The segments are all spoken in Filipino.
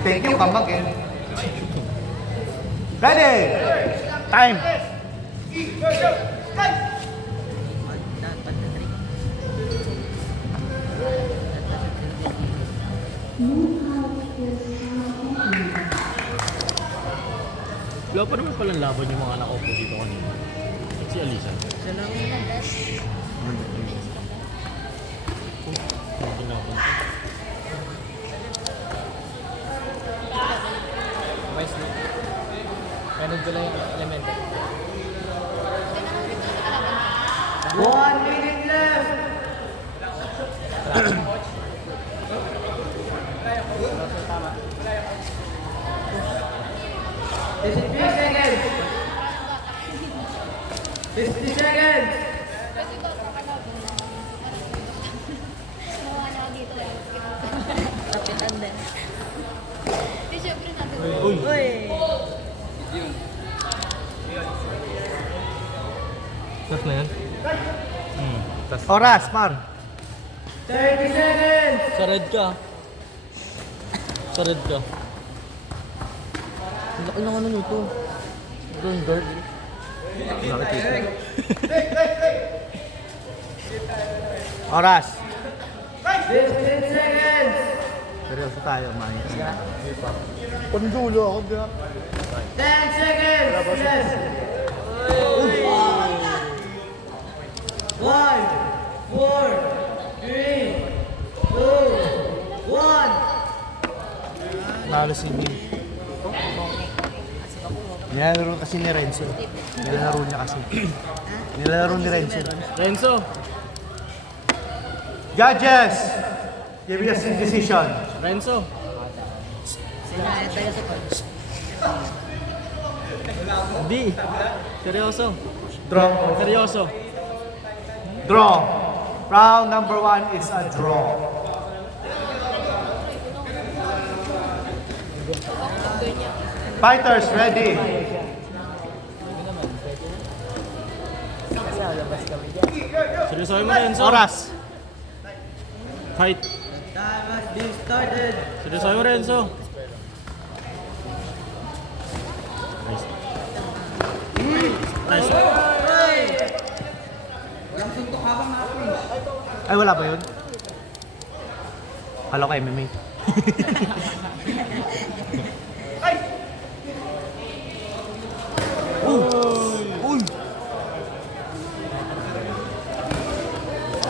Thank you, come again. Ready! Time! Wala pa naman palang laban yung mga nakaupo dito kanina. At si Alisa. Hindi na ako. Vice no? Meron ko lang yung elemental. 1 minute left! Is it 3 seconds? 50 seconds! Kapitan din. Di syempre natin. Uy! Uy! Tas na yan? Oras, Mar. 30 seconds! Sa red ka. Sa red ka. Ang laki ng ano nito. Green guard. Nakikita. Oras. 15 seconds! Seryoso tayo, man. Pandulo ako, di ba? 10 seconds! Yes! 1, 4, 3, 2, 1. Nalo si Mim. Nilalaro kasi ni Renzo. Nilalaro niya kasi. Nilalaro ni Renzo. Renzo! Judges! Give us a decision. Renzo! Sino ay tayo sa coach? Hindi! Seryoso! Draw. Seryoso! Draw. Round number 1 is a draw. Fighters, ready. Seryosohin mo Renzo! Oras. Fight! Time has been started. Seryosohin mo Renzo! Nice. Ay, wala ba yun? Kala ko MMA. Uy!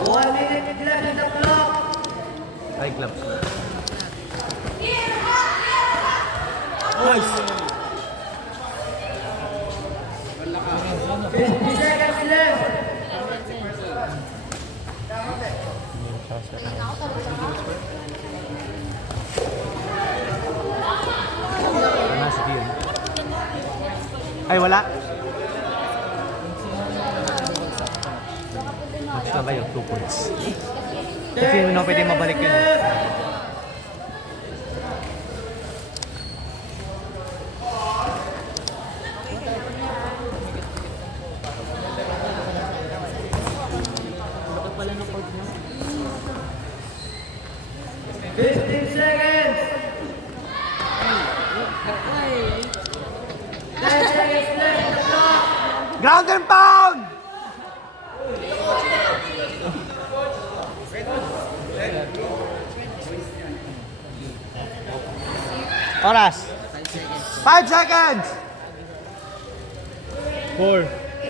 1 minute left in the clock. Ay, gloves. Nice! 50 seconds left. Wala si Dion. Ay, wala. Match na kayo, 2 points. Kasi no, pwede mabalik yun. Bakit pala ng court niya? 15 seconds! Ay! 10 seconds left in the clock! Ground and pound! Oras. 5 seconds. 4,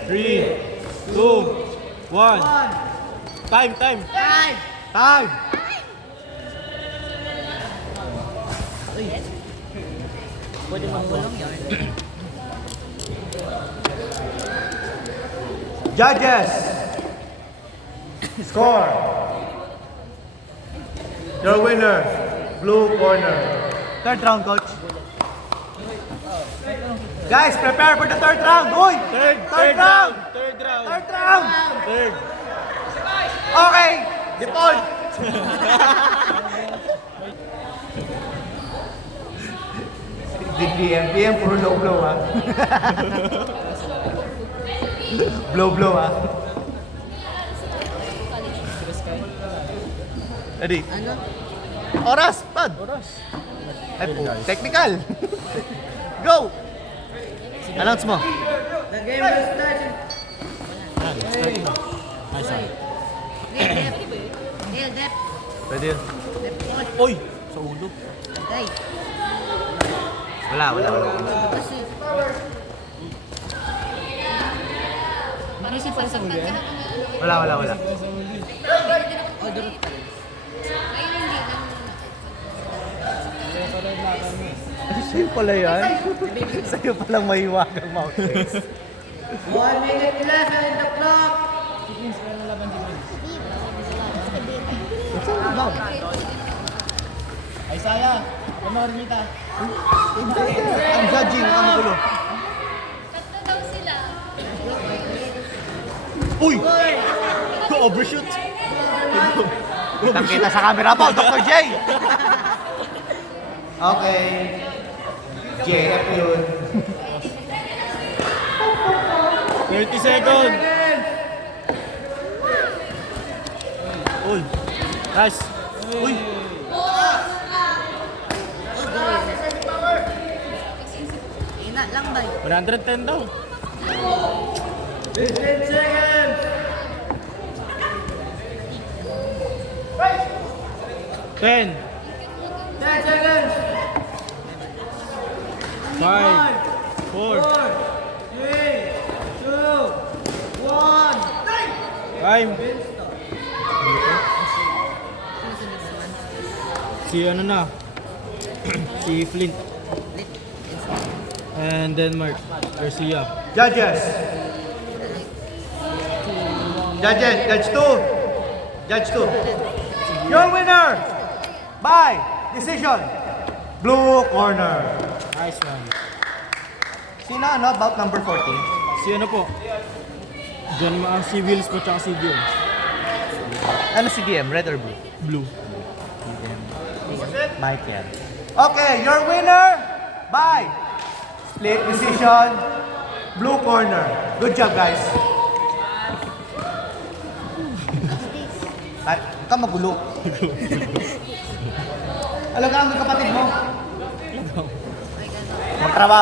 3, 2, 1. Time! Time. Pwede mangulong yan. Judges. Score. Your winner, blue corner. Third round, coach. Guys, prepare for the third round. Uy! Third round. Third round! Third round. Third! Okay, default. PM, puro low blow ha. Blow ha. Ready? Ano? Oras, pad. Oras! Ay po, technical! Go! Announce mo. The game will start. Yan, start na. Ay, sorry. Dep. Dep. Pwede yun. Dep. Uy! Sa ulo. Tay. Wala. Kasi. Ano siya para sa huli? Wala. O, durot pa rin. Sa'yo pala yan? Sa'yo palang mahiwagang mouthpiece. 1 minute left on the clock. What's all about? Ay, Saya. Panoorin kita. I'm judging, ang magulo. Tatlo daw sila. Uy! Overshoot! Kitang-kita sa camera mo, Dr. J! Okay. JF yun. 30 seconds! Uy! Nice! Uy! Ina lang ba? 110 daw. 15 seconds! 10, 10 seconds! 5, 4, 3, 2, 1, time. Si ano na? Si Flint. And Denmark. Garcia. Judges. Judge 2. Judge 2. Your winner by decision. Blue corner. Nice one. Sino about number 14? Si ano po? Si Wills po tsaka si Dion. Ano si DM? Red or blue? Blue. Michael. Okay, your winner by split decision. Blue corner. Good job, guys. Ay, huwag ka magulo. Alagaan mo yung kapatid mo. Magtrabaho.